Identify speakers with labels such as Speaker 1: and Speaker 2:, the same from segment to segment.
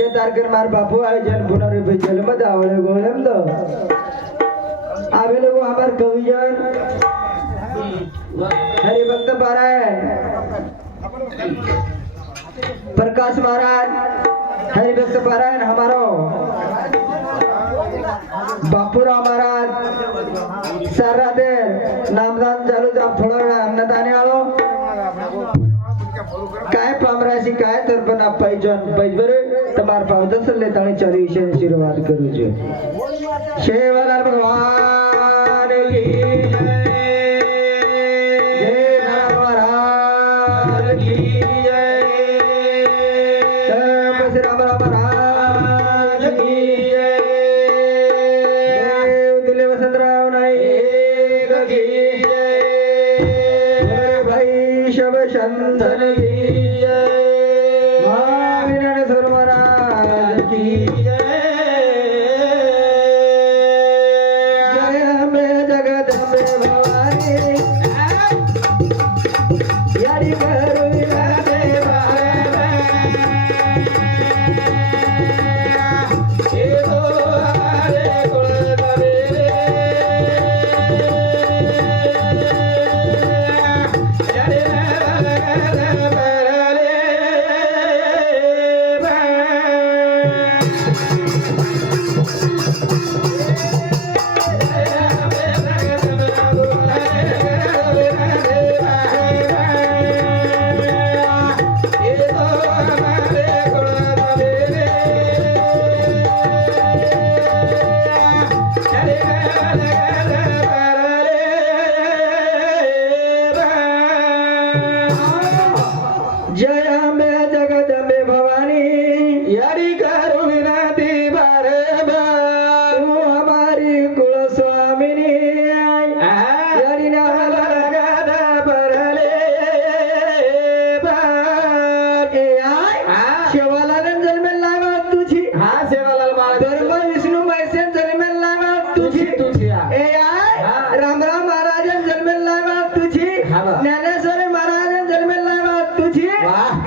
Speaker 1: ये तारकर मार बापू आए जन पुनर पे जन्म दावड़े गोलम दो आवे लोगो हमार कविजन हरि भक्त पारायण. प्रकाश महाराज हरि भक्त पारायण हमारो. बापूराव महाराज सर्रादेर नामदान चालू आप थोडा वेळ अन्नदाने आलो. આ પૈજન પૈજવરે તમાર ભાવ દસલે તાણી ચરી છે, આશીર્વાદ કરું છું. શેવર ભગવાન કી જય.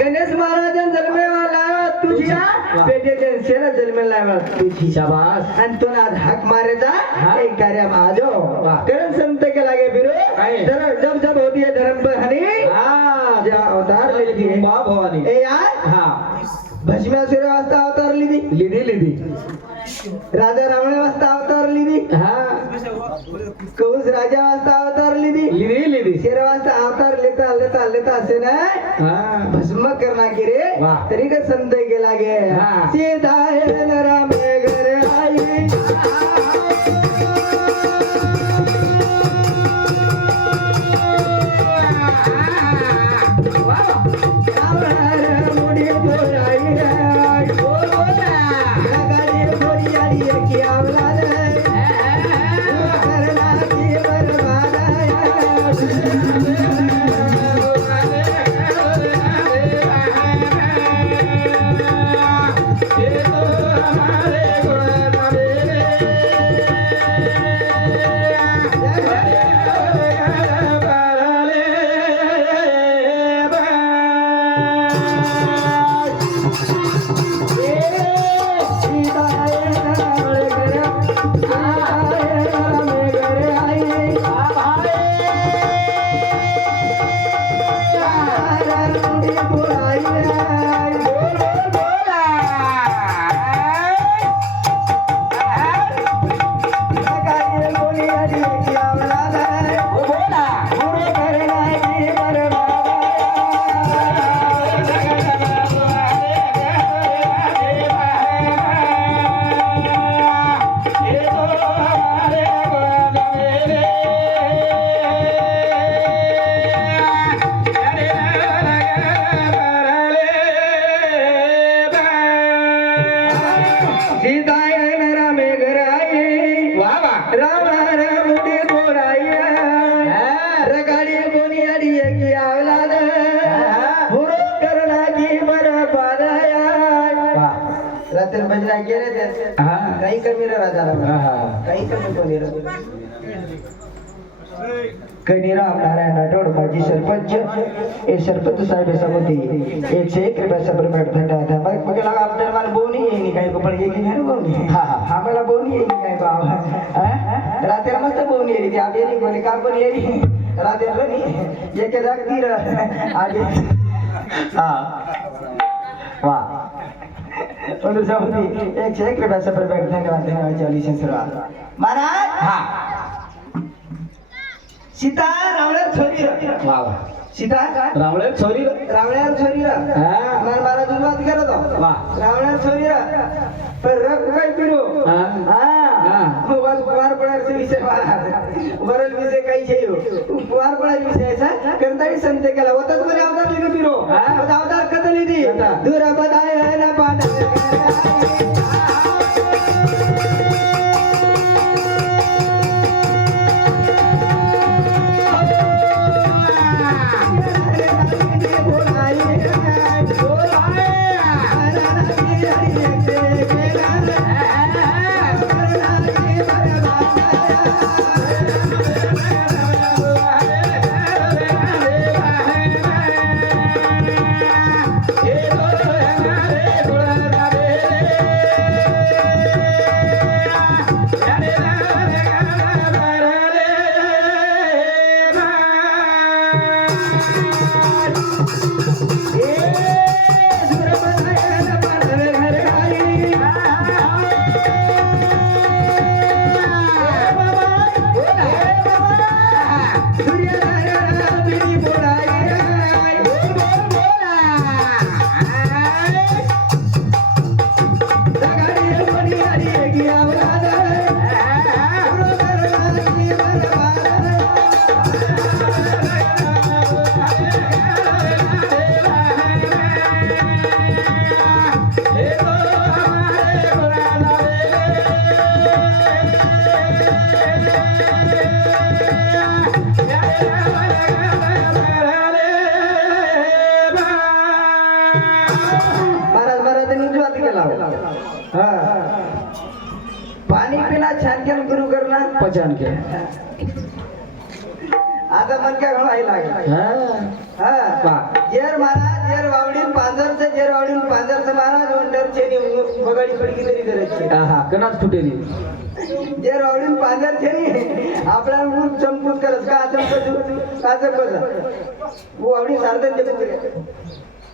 Speaker 1: गणेश महाराजन जन्मेल लावा तुझी
Speaker 2: तुझी. वाह.
Speaker 1: पेटे सेना जन्मेल लावा. तुझी
Speaker 2: शाबास.
Speaker 1: आणि तुला धाक मारेचा
Speaker 2: हा.
Speaker 1: एक कार्य
Speaker 2: वाह.
Speaker 1: करण संत के लागे बिरो? धर्म जब जब होती है धर्म पर हनी.
Speaker 2: हा.
Speaker 1: अवतार लेती है
Speaker 2: भवानी.
Speaker 1: ए यार.
Speaker 2: हा.
Speaker 1: भस्मासुर वाजता अवतार लिदी
Speaker 2: लिदी लिदी
Speaker 1: राजा रावण वाजता अवतार लिदी
Speaker 2: हा.
Speaker 1: कौस राजा वाजता अवतार लिदी
Speaker 2: लिदी लिदी
Speaker 1: शेर वाजता अवतार लेता लेता लेता असे ना? भस्म करना की रे. तरी का संत गेला गे?
Speaker 2: हा.
Speaker 1: सीधा है कनीराम नारायण राठोड माजी सरपंच ए सरपंच साहेब समिती। एकशे एक रुपयाचा प्रमाण धन्यवाद मग मग लगा आपल्याला मला बोनी काय पण ये नाही बोवणी
Speaker 2: हा, हा.
Speaker 1: आम्हाला बोवणी येईल काय बाबा. हा? रात्री मस्त बोवणी येईल ती. आधी येईल कोणी का पण येईल रात्री रनी एके जागती र आधी
Speaker 2: हा. वा.
Speaker 1: म्हणून समिती एकशे एक रुपया सफर बॅग धन्यवाद धन्यवाद चालीस सुरुवात. महाराज!
Speaker 2: हा.
Speaker 1: सीता रावळ्यात छोरी र
Speaker 2: वा वा.
Speaker 1: सीता
Speaker 2: रावळे छोरी
Speaker 1: रावळ्यावर छोरी र
Speaker 2: हा.
Speaker 1: मला महाराज उन्वाद करत
Speaker 2: वा.
Speaker 1: रावणात छोरी काय पिरो
Speaker 2: हा.
Speaker 1: हा.
Speaker 2: हा.
Speaker 1: कुमार पडायचा विषय विषय काही छे कुमार पडायचा विषय असा. करताही संत केला. होताच बरे अवतार लिहिलं पिरो. अवतार कथा लिहिली
Speaker 2: कथा.
Speaker 1: दूर बदाय ना पाणी पिना छान छान गुरु करणार
Speaker 2: पचान के
Speaker 1: आता मन काय व्हायला लागला?
Speaker 2: हा.
Speaker 1: हा. जेर महाराज जेर वावडीन पांजरचं जेर वावडीन पांजरचं महाराज छेनी बगाडी पडकी तरी करायची.
Speaker 2: हा कनाच फुटेली
Speaker 1: जेर वावडीन पांजर छेनी आपला ऊस चमकूत करत. का चमकत? का चमकत? वावडी पाणी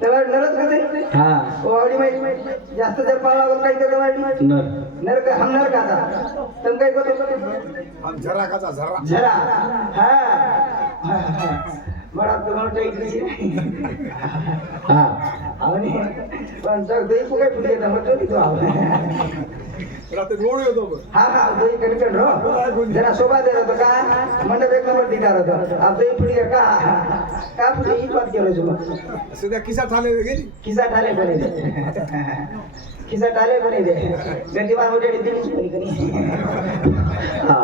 Speaker 1: त्याला नरच कसे
Speaker 2: हा.
Speaker 1: वावडी माहिती. जास्त जर पाळला काही त्याचं वाढली
Speaker 2: नर
Speaker 1: नर का हम नर खाता तम काही करतो
Speaker 3: झरा काचा झरा
Speaker 1: झरा हा. बडा तुम्हाला टाईट
Speaker 2: हा.
Speaker 1: आणि पण जग दही फुगे फुगे तर म्हटलं तू
Speaker 3: बघ.
Speaker 1: हा हा दही कणकण रो जरा देत होतं का? मंडप एक नंबर ठिकाण होतं. आप दही फुडी का? का फुडी ही बात केलं तुला
Speaker 3: सध्या किसा ठाणे गेली?
Speaker 1: खिसा टाले बने दे खिसा टाले बने दे गंदीवार मोठे दिली
Speaker 2: हा.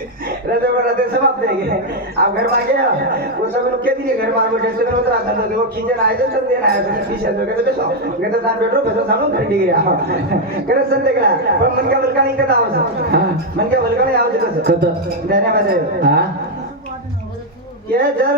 Speaker 1: रजे बड़ा रजे समाप्त है गए आप घर में गए वो सब लोग कह दिए घर में बैठे से उतरा कर दो वो खींचन आए तो सब देना है तो पीछे तो कहते बेसो कहते साथ बैठो बेसो सामने घर डी गया कहते संते करा। पण मन का बलका नहीं आवश्यक
Speaker 2: हा।
Speaker 1: मन का बलका नहीं आवश्यक
Speaker 2: कत।
Speaker 1: धन्यवाद
Speaker 2: हा।
Speaker 1: ये जर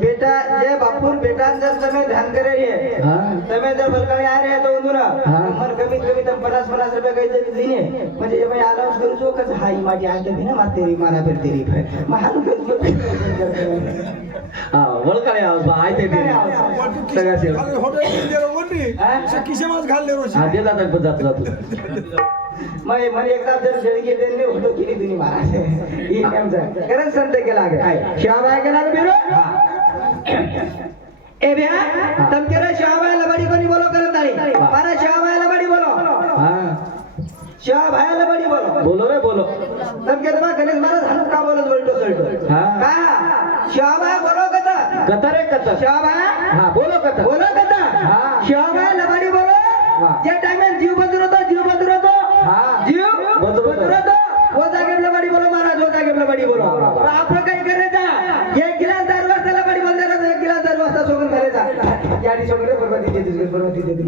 Speaker 1: बेटा ये बापूर बेटा जर તમે ધ્યાન કરે છે
Speaker 2: हा
Speaker 1: તમે જર બલકાણી આ રહ્યા તો ઊંધું ના
Speaker 2: હા.
Speaker 1: મને કમીત કમી તમે પચાસ પચાસ રૂપિયા કઈ દેવી દીને म्हणजे એ ભાઈ આલાઉન્સ કરું છું કે હા ઈ માટી આ કે ને માર તેરી મારા પર તેરી ભાઈ મારું
Speaker 2: हा वळकाळे आवाज बा आयते ते सगळ्या सेवा
Speaker 3: खाली हॉटेल गेलो कोणी
Speaker 1: हा?
Speaker 3: किशेमाच घालले रोज
Speaker 2: हा ते जातात पण जातो जातो
Speaker 1: मग मला एकदा जर शेळी गेले नाही उलट केली तुम्ही महाराज कारण संत केला श्याम आहे केला बिरो ए बिया तम केरा श्याम आहे लबाडी कोणी बोलो करत नाही. पारा श्याम आहे
Speaker 2: बोलो
Speaker 1: श्याम आहे बोलो
Speaker 2: बोलो रे बोलो
Speaker 1: तम केरा गणेश महाराज झालं का बोलत बोलतो सोडतो
Speaker 2: का?
Speaker 1: श्याम आहे बोलो कथा?
Speaker 2: कथा रे कथा? श्याम बोलो कथा?
Speaker 1: बोलो कथा? श्याम लबाडी बोलो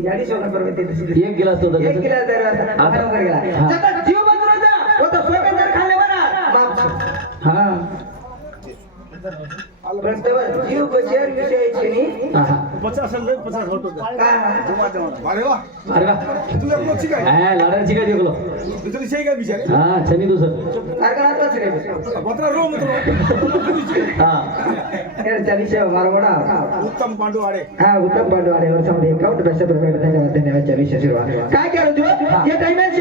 Speaker 2: एक गिलास होता
Speaker 1: एक
Speaker 2: कसं?
Speaker 1: किला तर आता बरोबर गेला. जसा जीव बदलायचा तो तो सोबत जर खाल्ले बना माप
Speaker 2: हा.
Speaker 1: प्रश्न जीव कशेर विषयाचे नी
Speaker 2: हा हा.
Speaker 3: पचास पचास होतो अरे वा.
Speaker 2: अरे वा.
Speaker 3: तुझ्या कोणची काय
Speaker 2: हा लाडाची काय देखलो
Speaker 3: दुसरी शेय काय बिचारे
Speaker 2: हा छनी दुसर
Speaker 1: कारखानातच रे
Speaker 3: पत्रा रो मित्र.
Speaker 2: हा.
Speaker 1: चालीस मारो बडा
Speaker 3: उत्तम पांडू आडे
Speaker 1: हा उत्तम पांडवाडे वर्षामध्ये एकावन्न धन्यवाद धन्यवाद चालीस आशीर्वाद काय करू तू टाइमेल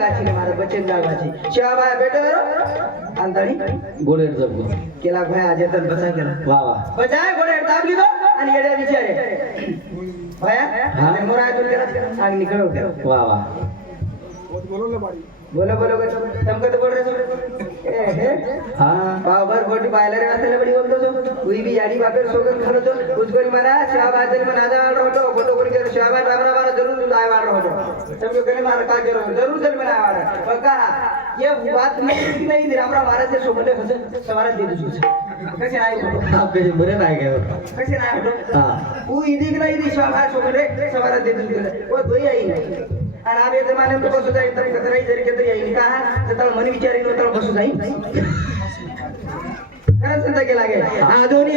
Speaker 1: जागाची रे महाराज बचन जागाची शाबाय बेटा करो. अंतणी
Speaker 2: गोडेट जपलो
Speaker 1: केला भाई आज तर बसा केला.
Speaker 2: वा वा.
Speaker 1: बजाय गोडे दाबली दो आणि येड्या विचारे भया
Speaker 2: हा.
Speaker 1: मोरा तुला आग निकळ.
Speaker 2: वा वा.
Speaker 1: बोलो बोलो चमकत बोल रे हे
Speaker 2: हा
Speaker 1: पावर गोटी पायला रे वाचले बडी बोलतो सो उई बी याडी बापेर सोगत खलो तो उजगोली मारा शहाबाद जरी मना जा होतो फोटो कोणी केलो शहाबाद रामरा मारा जरूर तुला आय वाढ होतो समजो कने मारा का केलो जरूर जरी मना आय वाढ बघा ये बात नाही नाही रामरा महाराज सोबत खस सवारा दे दुसू कसे आहे फोटो
Speaker 2: हा कसे बरे नाही काय
Speaker 1: कसे नाही फोटो
Speaker 2: हा
Speaker 1: तू इदी की नाही दिशा भाषा सोबत सवारा दे दुसू वो दोई आई नाही आणि आम्ही जमाने तो बसू जाईल तर कतराई जरी कतरी येईल का? तर मन विचारी नो तर बसू जाईल खरंच चिंता केला गे आधुनी आधुनी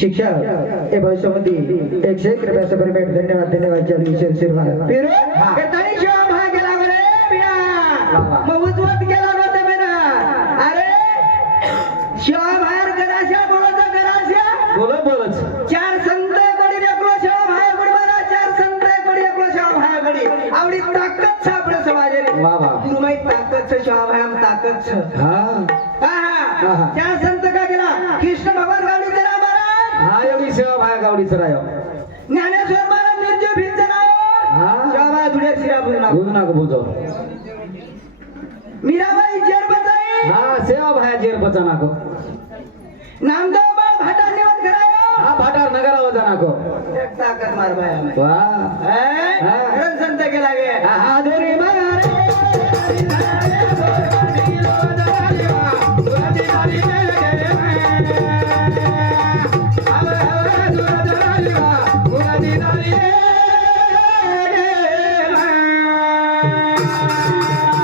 Speaker 1: शिक्षक हे भविष्यामध्ये एकशे एक रुपयाचा भेट. धन्यवाद धन्यवाद चालू शिरशिरवार फिरू तरी शिवा भाग गेला बरे बिया. मग उजवत गेला होता मेरा अरे शिवा बाहेर गराशा बोलत गराशा
Speaker 2: बोलत. बोलच
Speaker 1: चार संत गडी रेकलो शिवा बाहेर गडी मला चार संत गडी रेकलो शिवा बाहेर गडी आवडी ताकद छ आपल्या समाजाने
Speaker 2: वा वा.
Speaker 1: ताकद छ शिवा ताकद छ
Speaker 2: हा
Speaker 1: हा.
Speaker 2: हा.
Speaker 1: हा. चार संत
Speaker 2: गावडीचं रायो.
Speaker 1: ज्ञानेश्वर महाराज भिंत धुळे मीराबाई जेर बचाई
Speaker 2: हा सेवा भाया जेर
Speaker 1: नामदेव निवत करायो
Speaker 2: हा. भाटार नगरा
Speaker 1: ताकद मार आम्ही.
Speaker 2: वा.
Speaker 1: हे? संत
Speaker 2: दोरी
Speaker 1: Thank you.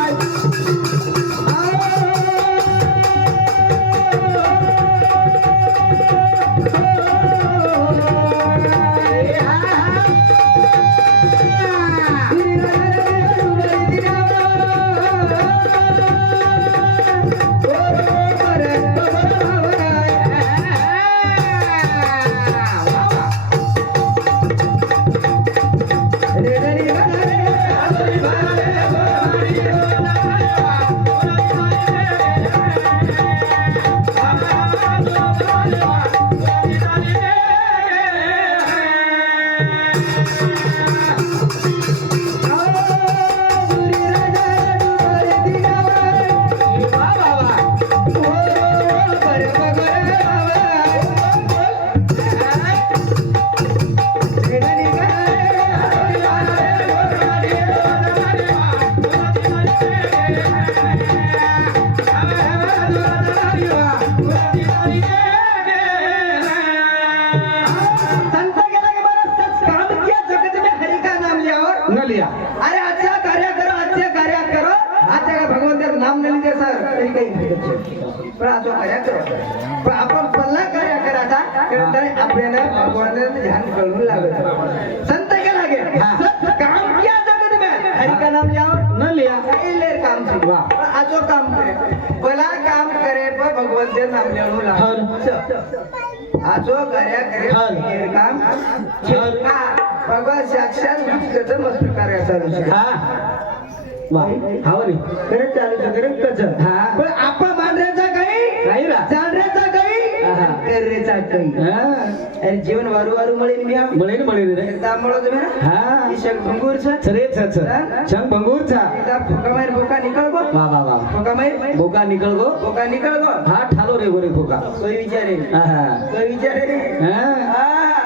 Speaker 2: वाह.
Speaker 1: आजो काम करे भला काम करे पण भगवंते नाम लिहून आजो कार्य करे. लेर काम. हा, भगवान साक्षात विष्णूचं मस्त कार्य चालू.
Speaker 2: हा वा हाव रे
Speaker 1: खरंच चालू कसं
Speaker 2: हा.
Speaker 1: पण आपण मांजराचा काही
Speaker 2: नाही रा
Speaker 1: चांदण्याचा रे
Speaker 2: चाटोई
Speaker 1: अरे जीवन वारू वारू
Speaker 2: मळीन मी मळीन मळीन रे. दा
Speaker 1: मळो तुम्ही
Speaker 2: ना हा
Speaker 1: ई शंग भंगूर छ
Speaker 2: सरे
Speaker 1: छ छ शंग भंगूर छ दा फुका मार बोका निकल गो. वा वा वा. फुका मार बोका
Speaker 2: निकल गो.
Speaker 1: बोका निकल गो. हा
Speaker 2: ठालो रे
Speaker 1: गोरे फुका. सोई विचारे
Speaker 2: हा
Speaker 1: सोई
Speaker 2: विचारे
Speaker 1: हा. हा.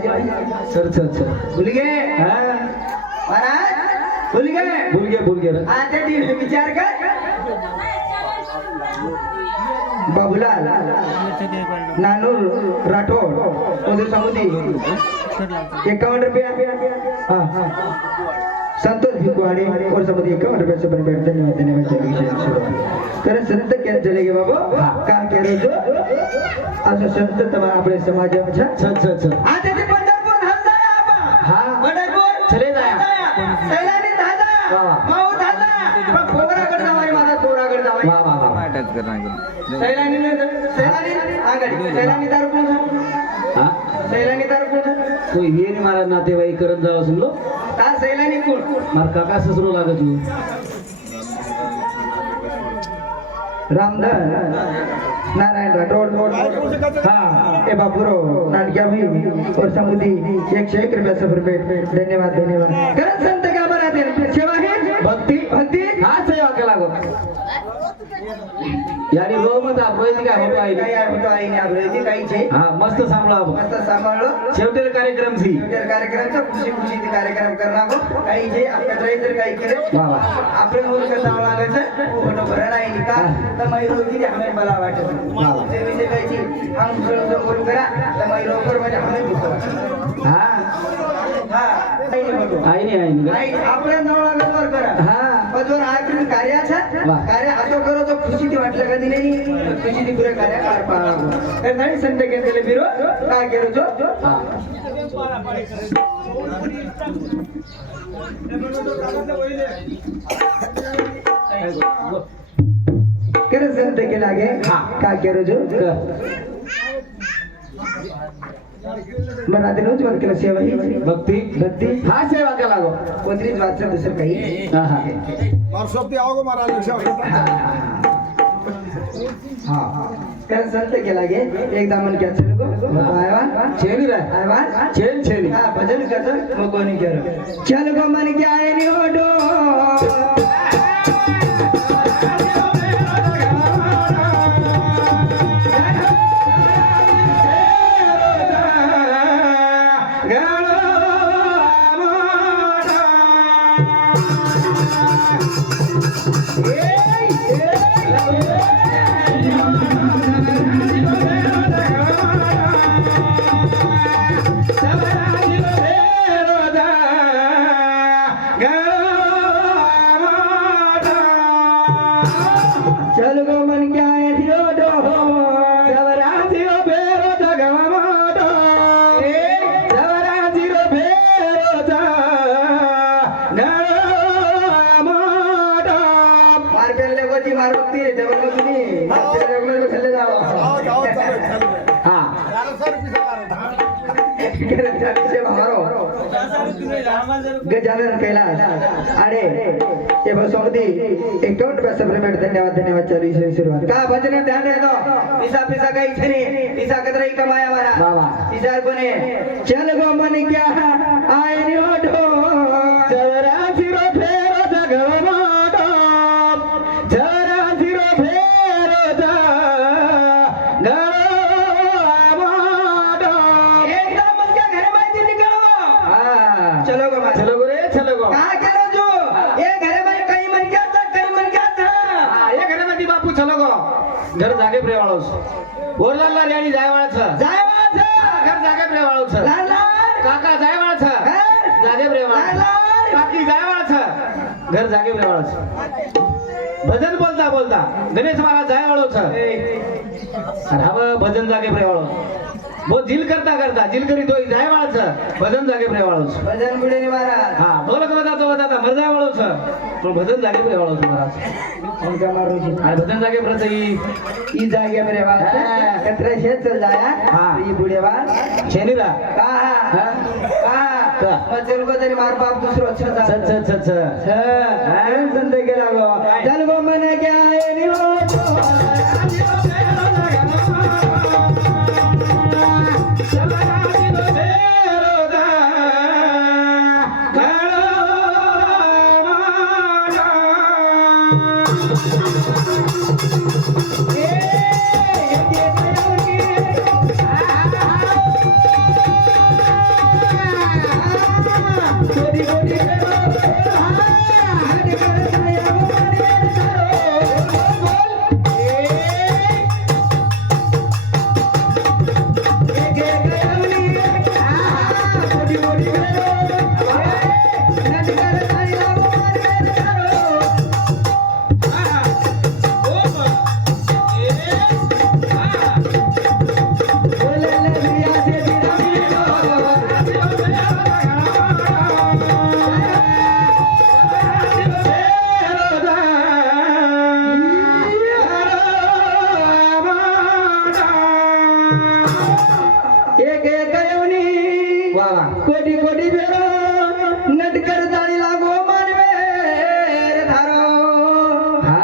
Speaker 1: सर
Speaker 2: सर सर मुलगे. महाराज. मुलगे.
Speaker 1: मुलगे मुलगे. आता दिवशी विचार कर. बाबुला नानूर राठोड. मधुर सामुदी रुपया. हा हा. संतोष भिकवाडे और समिति इक्यावन रुपए से परिवर्तन धन्यवाद धन्यवाद जय श्री संत के चले गए
Speaker 2: बाबा
Speaker 1: का कह रहे संत तुम्हारा अपने
Speaker 2: समाज
Speaker 1: में
Speaker 2: छ छ
Speaker 1: सैलानी
Speaker 2: दादा
Speaker 1: सैलानी सैलानी सैलानी सैलानी
Speaker 2: कोई हे मला नातेवाईक करत जावा समजलो
Speaker 1: का नाही कोण?
Speaker 2: मार काका ससरू
Speaker 1: लागत नारायण राठोड. हा ए बापूराव नाटक्या वर्षामध्ये एकशे एक रुपया धन्यवाद धन्यवाद.
Speaker 2: याने रो मत आपण काय होतो
Speaker 1: काही
Speaker 2: आहे?
Speaker 1: आहे होतं आईने आपल्याची काही छे
Speaker 2: हा मस्त सांभाळा
Speaker 1: मस्त सांभाळलो
Speaker 2: शेवटेल कार्यक्रम सी
Speaker 1: शेवटी कार्यक्रमाचा खुशी खुशी ते कार्यक्रम करणार काही जे आपल्या जर काही केले. आपण बोल कसं लागायचं फोटो भरण आहे का? तर माहिती होती हमें मला वाटत.
Speaker 2: वा.
Speaker 1: ते विषय कायची हम बोलू करा तर माहिती लवकर म्हणजे हमें दुसरं
Speaker 2: हा.
Speaker 1: हा. काही.
Speaker 2: आई नाही आई नाही.
Speaker 1: आपल्या नवरा करा.
Speaker 2: हा.
Speaker 1: आखरी कार्याचा. कार्य असं करो कशी वाटलं का दिलेली कशी ती पुरे काय पाहा नाही संत केंद्रले बिरो काय केलं जो केलं संत केला
Speaker 2: गे
Speaker 1: काय केलं जो मराठी रोज केला सेवा
Speaker 2: भक्ती
Speaker 1: भक्ती
Speaker 2: हा सेवा केला गो
Speaker 1: कोणतीच वाचलं दुसरं काही
Speaker 2: हा हा
Speaker 1: हा कर संत के लागे एकदा मन क्या चल गो आयवा
Speaker 2: छेनी रे
Speaker 1: आयवा
Speaker 2: छेन छेनी
Speaker 1: हा भजन करतो मग कोणी केलं चल गो मन क्या आहे नि ओढो पेले गोची मार बघती डबल को तुम्ही डबल को खेळले जावा
Speaker 3: आवाज आवाज चालू आहे, चालू आहे.
Speaker 1: हा
Speaker 3: चालू सर पिसा
Speaker 1: गजानन कैलास अरे ये बसोमती एकाउंट पैसा पेमेंट धन्यवाद धन्यवाद चलिए से शुरुआत का भजन में ध्यान रहे दो पिसा पिसा का इच्छा नहीं पिसा कतरा ही कमाया हमारा
Speaker 2: वाह, वाह।
Speaker 1: पिसा कोने चल गो मन क्या आए चलो गो घर
Speaker 2: जागे प्रेवाळूस ओरलाला रेडी जायवाळाचं
Speaker 1: जाय वाज
Speaker 2: घर जागे प्रेवाळूचं
Speaker 1: लालार
Speaker 2: काका जायवाळाचं
Speaker 1: घर।
Speaker 2: जागे प्रेवाळ
Speaker 1: लालार
Speaker 2: काकी जायवाळाचं घर जागे प्रेवाळाचं भजन बोलता बोलता। गणेश महाराज जायवाळूच अरे हा बघ, भजन जागे प्रेवाळ दिल करता करता दिल करीत होई जायवाळाचं भजन जागे प्रेवाळूच
Speaker 1: भजन बुडे महाराज.
Speaker 2: हा ढोलक वाजवता वाजवता मर जायवाळूच पण भजन जागे प्रेवाळूच महाराज.
Speaker 1: उनका मारूची
Speaker 2: आणि भजन जागे प्रत ही
Speaker 1: ई जागे बात
Speaker 2: हाँ।
Speaker 1: कतरे शेत चल जाया.
Speaker 2: हाँ।
Speaker 1: ई बुडे बात
Speaker 2: शेनीरा
Speaker 1: कहा
Speaker 2: हाँ। का?
Speaker 1: मचल को तरी मार बाप दुसरो अच्छा था
Speaker 2: च च च च
Speaker 1: हाँ, संत केला गो. मन क्या आहे कोटी कोटी फेरो नटकर ताळी लागो मानवे रे धारो.
Speaker 2: हा.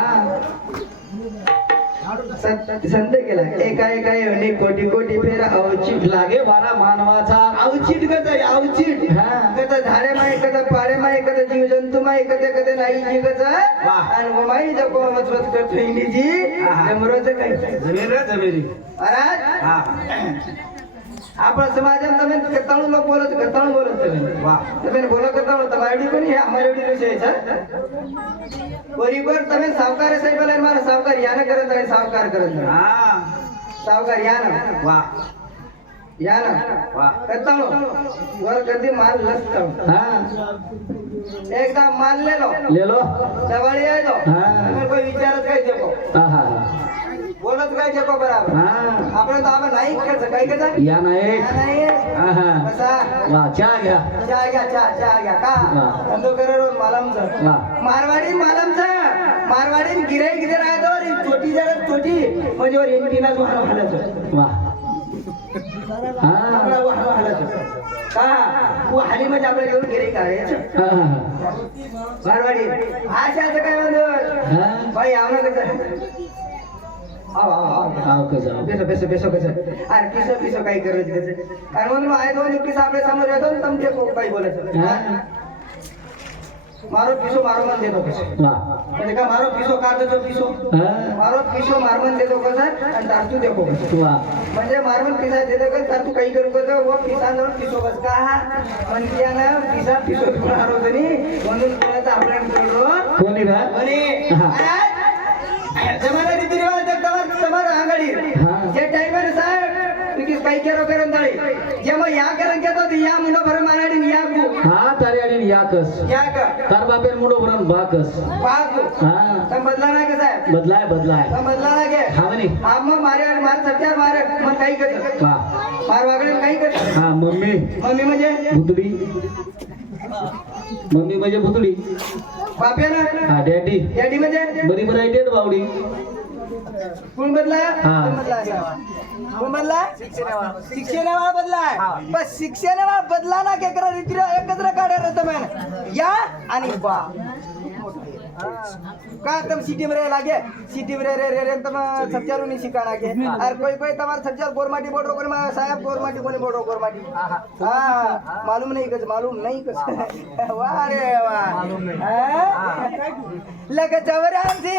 Speaker 1: संत केला. एका एका येऊनी कोटी कोटी फेरा अवचित
Speaker 2: लागे बारा मानवाचा
Speaker 1: अवचित कत अवचित
Speaker 2: हा.
Speaker 1: कत झाडे माय कत पाडे माय कत जीव जंतू माय कत कत नाही जिगच
Speaker 2: वाह.
Speaker 1: आणि गोमाई जपो मजबूत करतो इंडीजी
Speaker 2: आहा.
Speaker 1: जमरोच काही
Speaker 2: जमीन रे जमिनी
Speaker 1: महाराज
Speaker 2: हा
Speaker 1: આપણા સમાજમાં તમે કતાણું લોકો બોલો છો કતાણું બોલો છો તમે
Speaker 2: વાહ.
Speaker 1: તમે બોલો કતાણું તમારી એવડી કોની અમારી એવડી વિષય છે બરીબર તમે સાવકાર સાહેબ બોલે મારા સાવકાર યાને કરે તમે સાવકાર કરે છે ಸಾವುಕಾರ ಯಾನ
Speaker 2: ವಾ
Speaker 1: ಯಾನ
Speaker 2: ವಾ
Speaker 1: ಕತ್ತಳು ವರ ಗದ್ದಿ ಮಾಲ್ ಲಸ್ತಳು
Speaker 2: ಹಾ
Speaker 1: એકદમ માલ લે
Speaker 2: લો
Speaker 1: લે લો
Speaker 2: સવાળી
Speaker 1: આવી દો હા કોઈ વિચાર જ કહી હા હા. बोलत काय ते
Speaker 2: आपण नाही
Speaker 1: करायचं
Speaker 2: काय करायचं घ्या.
Speaker 1: का? धंदो करे रोज मारवाडी मालामचा. मारवाडी गिरे गिरे राहतो. छोटी जरा छोटी म्हणजे वर एमटीलाच हाली म्हणजे आपल्याला घेऊन गिरे करायचं मारवाडी आज काय म्हणतो बाई आम्हाला आव आव आव
Speaker 2: आव कसं
Speaker 1: बेसो बेसो बेसो कसं अरे पिसो पिसो काही करत कसं आणि म्हणून आहे दोन पिसा आपल्यासमोर येतो आणि तुमचे काही बोलायचं
Speaker 2: हा
Speaker 1: मारो पिसो मारो मन देतो पिसो
Speaker 2: वा
Speaker 1: म्हणजे का मारो पिसो का देतो पिसो
Speaker 2: हा
Speaker 1: मारो पिसो मारमन देतो कसं आणि तारतू देखो कसं
Speaker 2: वा
Speaker 1: म्हणजे मारमन पिसा देतो कसं तारतू काही करू कसं व पिसा जवळ पिसो कसं का म्हणजे ना पिसा पिसो मारो तरी म्हणून कोणाचा आपल्या मित्र
Speaker 2: कोणी रा
Speaker 1: म्हणे
Speaker 2: हा.
Speaker 1: अरे, जे साहेब या करण केतो ते या मुनो भरम आनाडी या को
Speaker 2: हा आणि या
Speaker 1: कस. या का?
Speaker 2: तार हा.
Speaker 1: समजला
Speaker 2: ना साहेब?
Speaker 1: ना के? मारे मार सत्या मार मग काही
Speaker 2: कर
Speaker 1: मार काही
Speaker 2: हा मम्मी.
Speaker 1: मम्मी म्हणजे?
Speaker 2: भुतडी. मम्मी म्हणजे भुतडी.
Speaker 1: बापेला
Speaker 2: हा डॅडी.
Speaker 1: डॅडी म्हणजे?
Speaker 2: बरी बरी डेड बावडी
Speaker 1: कोण बदला
Speaker 2: हा.
Speaker 1: कोण बदला कोण बदला शिक्षणावाळा बदला बस शिक्षणावाळा बदला ना के करा रीती एकत्र काढे रतमन या आणि बा. का तम सिटी में रह लागे? सिटी में रह रह रह तम सच्चारू नहीं सिखाना के और कोई कोई तमार सच्चार गोरमाटी बोल रो कोई साहब गोरमाटी कोनी बोल रो गोरमाटी हाँ. मालूम नहीं कुछ मालूम नहीं कुछ वाह रे वाह मालूम नहीं. लग चवरान सी